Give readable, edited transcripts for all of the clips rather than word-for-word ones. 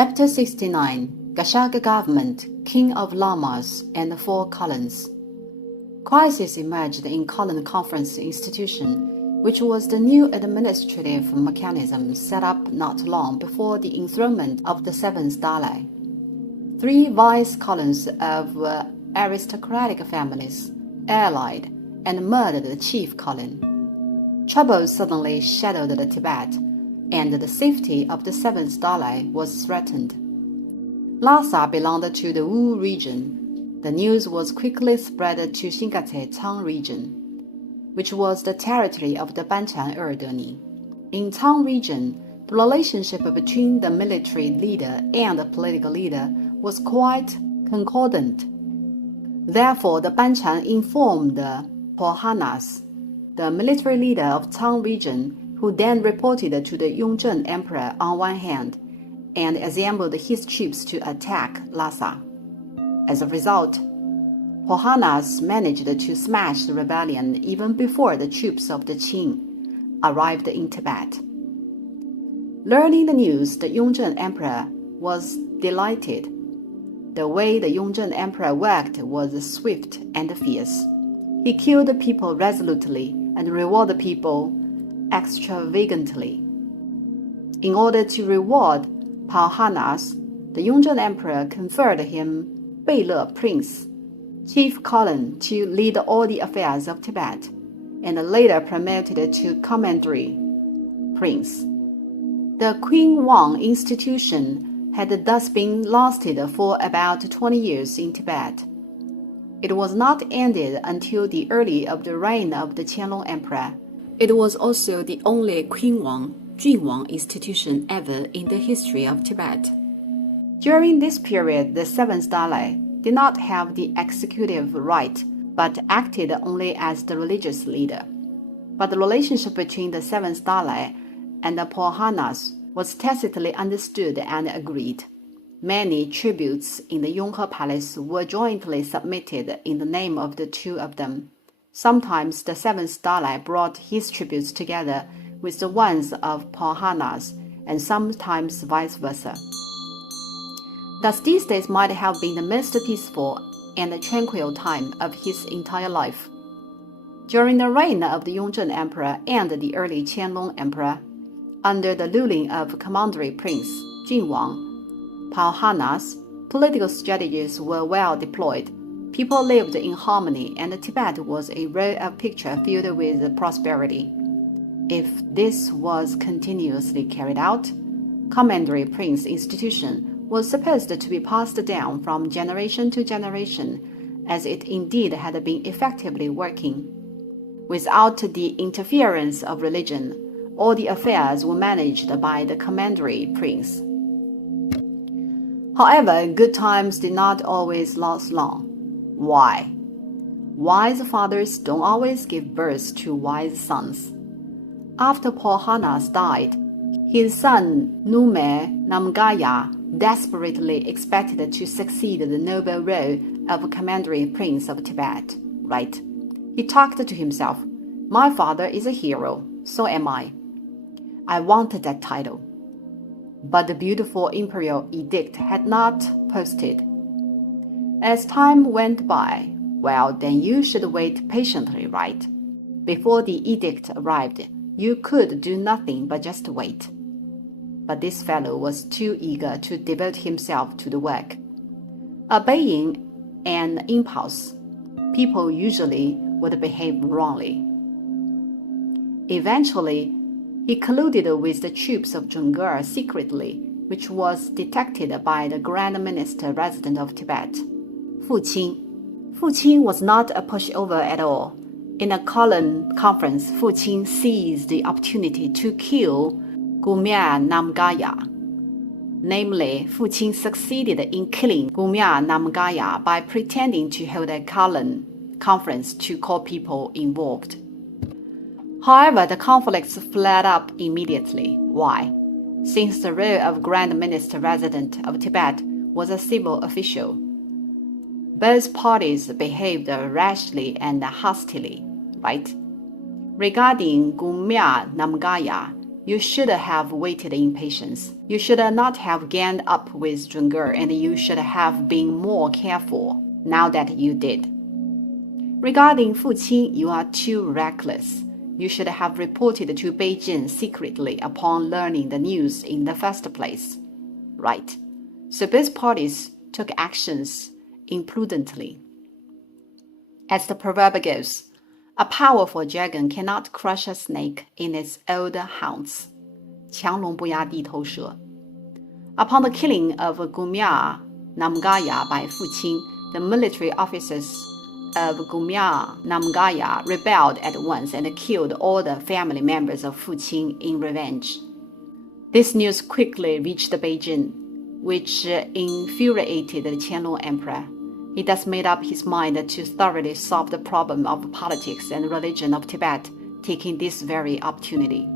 Chapter 69 Gashaka Government, King of Lamas and the Four Colons. Crisis emerged in Colon Conference Institution, which was the new administrative mechanism set up not long before the enthronement of the seventh Dalai. 3 vice-colons of aristocratic families allied and murdered the chief colon. Trouble suddenly shadowed the Tibet, and the safety of the seventh Dalai was threatened. Lhasa belonged to the Wu region. The news was quickly spread to Xingate Tang region, which was the territory of the Banchan Erdeni. In Tang region, the relationship between the military leader and the political leader was quite concordant. Therefore, the Banchan informed the Pohanas, the military leader of Tang region, who then reported to the Yonghe emperor on one hand, and assembled his troops to attack Lhasa. As a result, Pohanas managed to smash the rebellion even before the troops of the Qing arrived in Tibet. Learning the news, the Yonghe emperor was delighted. The way the Yonghe emperor worked was swift and fierce. He killed people resolutely and rewarded people extravagantly. In order to reward Pohanas, the Yonghe emperor conferred him Beile Prince, chief colon, to lead all the affairs of Tibet, and later promoted to commandery prince. The Queen Wang institution had thus been lasted for about 20 years in Tibet. It was not ended until the early of the reign of the Qianlong emperor. It was also the only Queen Wang, Jun Wang institution ever in the history of Tibet. During this period, the seventh Dalai did not have the executive right, but acted only as the religious leader. But the relationship between the seventh Dalai and the Pohanas was tacitly understood and agreed. Many tributes in the Yonghe Palace were jointly submitted in the name of the two of them. Sometimes the seventh Dalai brought his tributes together with the ones of Pohanas, and sometimes vice versa. Thus these days might have been the most peaceful and tranquil time of his entire life. During the reign of the Yonghe emperor and the early Qianlong emperor, under the ruling of commandery prince Jun Wang, Pohanas' political strategies were well deployed. People lived in harmony, and Tibet was a rare picture filled with prosperity. If this was continuously carried out, commandery prince institution was supposed to be passed down from generation to generation, as it indeed had been effectively working. Without the interference of religion, all the affairs were managed by the commandery prince. However, good times did not always last long. Why? Wise fathers don't always give birth to wise sons. After Pohanas died, his son Nume Namgaya desperately expected to succeed the noble role of commandery prince of Tibet, right? He talked to himself, "My father is a hero, so am I. I wanted that title." But the beautiful imperial edict had not posted. As time went by, well, then you should wait patiently, right? Before the edict arrived, you could do nothing but just wait. But this fellow was too eager to devote himself to the work. Obeying an impulse, people usually would behave wrongly. Eventually, he colluded with the troops of Yonghe secretly, which was detected by the Grand Minister resident of Tibet, Fu Qin. Fu Qin was not a pushover at all. In a colon conference, Fu Qin seized the opportunity to kill Gumya Namgaya. Namely, Fu Qin succeeded in killing Gumya Namgaya by pretending to hold a colon conference to call people involved. However, the conflicts flared up immediately. Why? Since the role of Grand Minister resident of Tibet was a civil official, both parties behaved rashly and hastily, right? Regarding Gumya Namgaya, You should have waited in patience. You should not have ganged up with Yonghe, and you should have been more careful now that you did. Regarding Fu Qing, you are too reckless. You should have reported to Beijing secretly upon learning the news in the first place. Right. So both parties took actions imprudently. As the proverb goes, a powerful dragon cannot crush a snake in its old haunts. 强龙不压地头蛇. Upon the killing of Gumya Namgaya by Fu Qing, the military officers of Gumya Namgaya rebelled at once and killed all the family members of Fu Qing in revenge. This news quickly reached Beijing, which infuriated the Qianlong Emperor. He thus made up his mind to thoroughly solve the problem of politics and religion of Tibet, taking this very opportunity.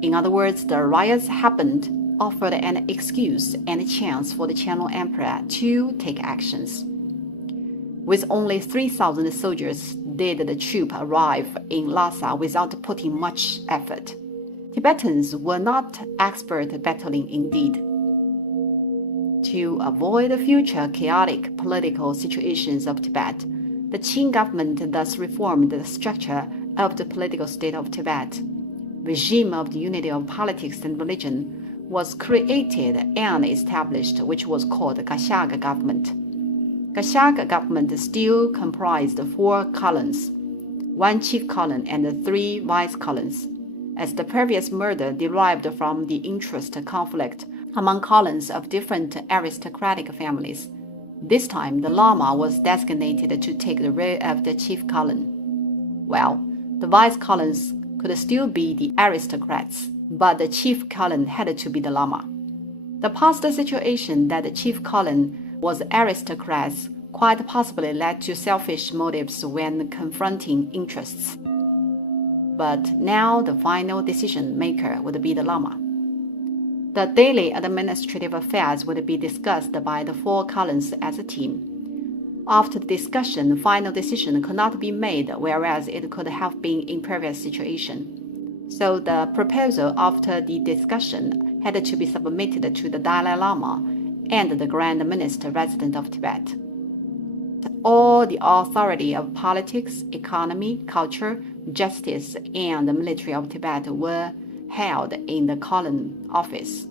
In other words, the riots happened, offered an excuse and a chance for the Qianlong Emperor to take actions. With only 3,000 soldiers did the troop arrive in Lhasa without putting much effort. Tibetans were not expert battling indeed. To avoid the future chaotic political situations of Tibet, the Qing government thus reformed the structure of the political state of Tibet. Regime of the unity of politics and religion was created and established, which was called the Kashag government. Kashag government still comprised 4 colons, 1 chief colon and 3 vice colons, as the previous murder derived from the interest conflict among colons of different aristocratic families. This time, the Lama was designated to take the role of the chief colon. Well, the vice colons could still be the aristocrats, but the chief colon had to be the Lama. The past situation that the chief colon was aristocrats quite possibly led to selfish motives when confronting interests. But now the final decision maker would be the Lama. The daily administrative affairs would be discussed by the 4 colons as a team. After the discussion, final decision could not be made, whereas it could have been in previous situation. So the proposal after the discussion had to be submitted to the Dalai Lama and the Grand Minister resident of Tibet. All the authority of politics, economy, culture, justice, and the military of Tibet were held in the colon office.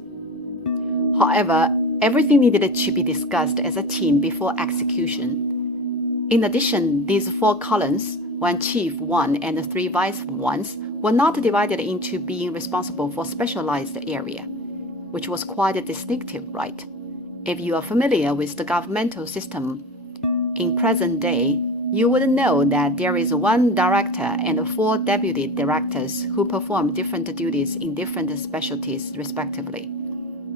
However, everything needed to be discussed as a team before execution. In addition, these 4 colons, 1 chief, 1 and 3 vice ones, were not divided into being responsible for specialized area, which was quite distinctive, right? If you are familiar with the governmental system in present day, you would know that there is 1 director and 4 deputy directors who perform different duties in different specialties respectively.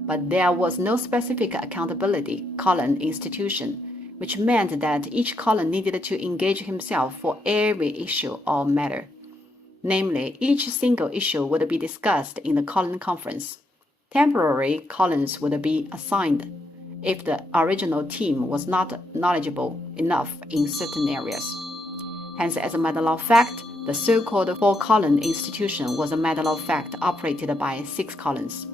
But there was no specific accountability colon institution, which meant that each colon needed to engage himself for every issue or matter. Namely, each single issue would be discussed in the colon conference. Temporary colons would be assigned if the original team was not knowledgeable enough in certain areas. Hence, as a matter of fact, the so-called 4-colon institution was a matter of fact operated by 6 colons.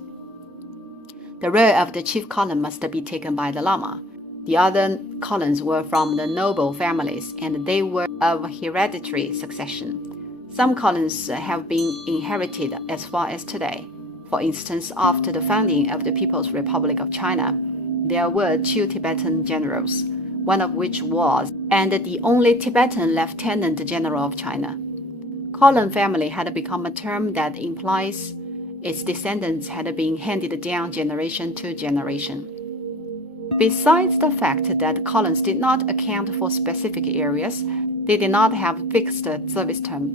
The role of the chief colon must be taken by the Lama. The other colons were from the noble families, and they were of hereditary succession. Some colons have been inherited as far as today. For instance, after the founding of the People's Republic of China, there were 2 Tibetan generals, one of which was, and the only Tibetan Lieutenant General of China. Colon family had become a term that implies its descendants had been handed down generation to generation. Besides the fact that colons did not account for specific areas, they did not have fixed service term.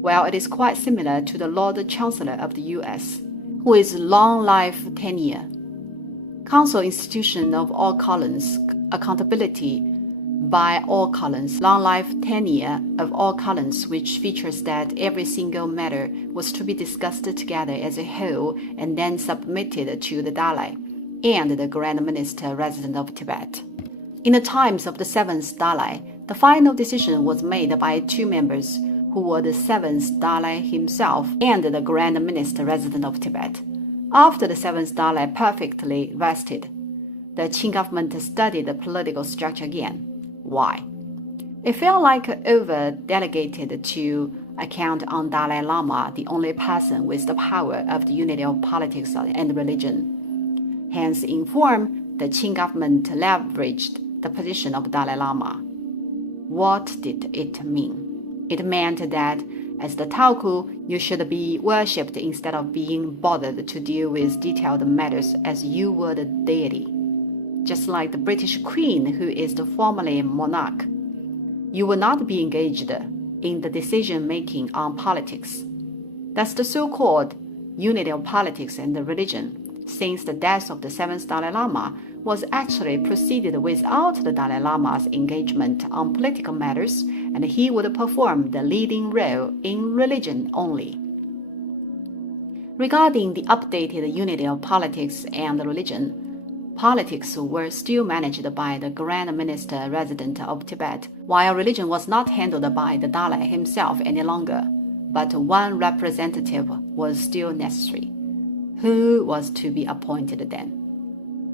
Well, it is quite similar to the Lord Chancellor of the U.S., who is long life tenure. Council institution of all colons, accountability by all colons, long life tenure of all colons, which features that every single matter was to be discussed together as a whole and then submitted to the Dalai and the Grand Minister resident of Tibet. In the times of the 7th Dalai, the final decision was made by 2 members, who were the 7th Dalai himself and the Grand Minister resident of Tibet. After the 7th Dalai perfectly vested, the Qing government studied the political structure again. Why? It felt like over-delegated to account on Dalai Lama, the only person with the power of the unity of politics and religion. Hence, in form, the Qing government leveraged the position of Dalai Lama. What did it mean? It meant that as the Taoku, you should be worshipped instead of being bothered to deal with detailed matters as you were the deity. Just like the British Queen, who is the formerly monarch, you will not be engaged in the decision-making on politics. That's the so-called unity of politics and religion, since the death of the 7th Dalai Lama was actually proceeded without the Dalai Lama's engagement on political matters, and he would perform the leading role in religion only. Regarding the updated unity of politics and religion, politics were still managed by the Grand Minister resident of Tibet, while religion was not handled by the Dalai himself any longer, but one representative was still necessary. Who was to be appointed then?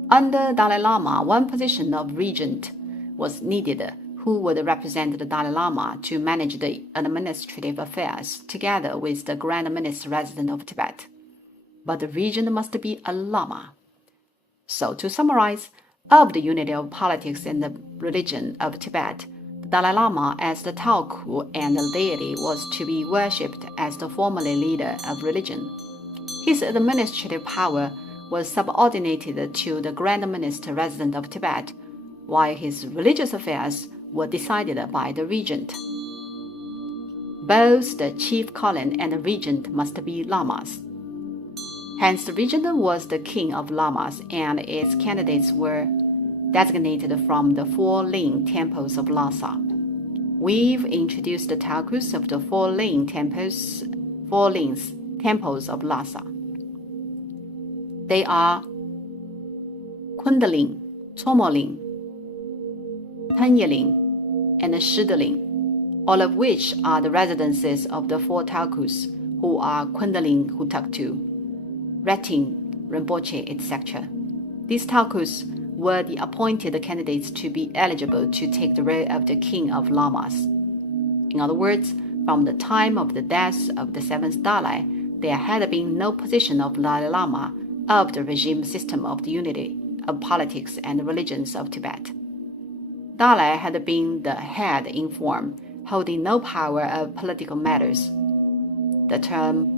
Under Dalai Lama, one position of regent was needed, who would represent the Dalai Lama to manage the administrative affairs together with the Grand Minister resident of Tibet. But the regent must be a Lama. So to summarize, of the unity of politics and the religion of Tibet, the Dalai Lama as the Taoku and the deity was to be worshipped as the former leader of religion. His administrative power was subordinated to the Grand Minister resident of Tibet, while his religious affairs were decided by the regent. Both the chief colon and the regent must be lamas. Hence, the regent was the king of lamas, and its candidates were designated from the 4 ling temples of Lhasa. We've introduced the Taokus of the 4 lings temples of Lhasa. They are Kundaling, Chomoling, Tanyeling, and Shidaling, all of which are the residences of the 4 Taokus, who are Kundaling Hutaktu, Retin, Rinpoche, etc. These Taokus were the appointed candidates to be eligible to take the role of the king of lamas. In other words, from the time of the death of the 7th Dalai, there had been no position of Dalai Lama of the regime system of the unity of politics and religions of Tibet. Dalai had been the head in form, holding no power of political matters. The term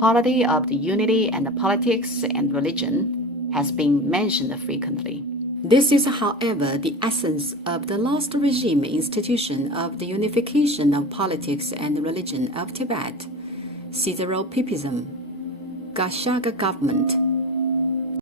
polity of the unity and the politics and religion has been mentioned frequently. This is, however, the essence of the last regime institution of the unification of politics and religion of Tibet, Caesaropipism, Gashaka government,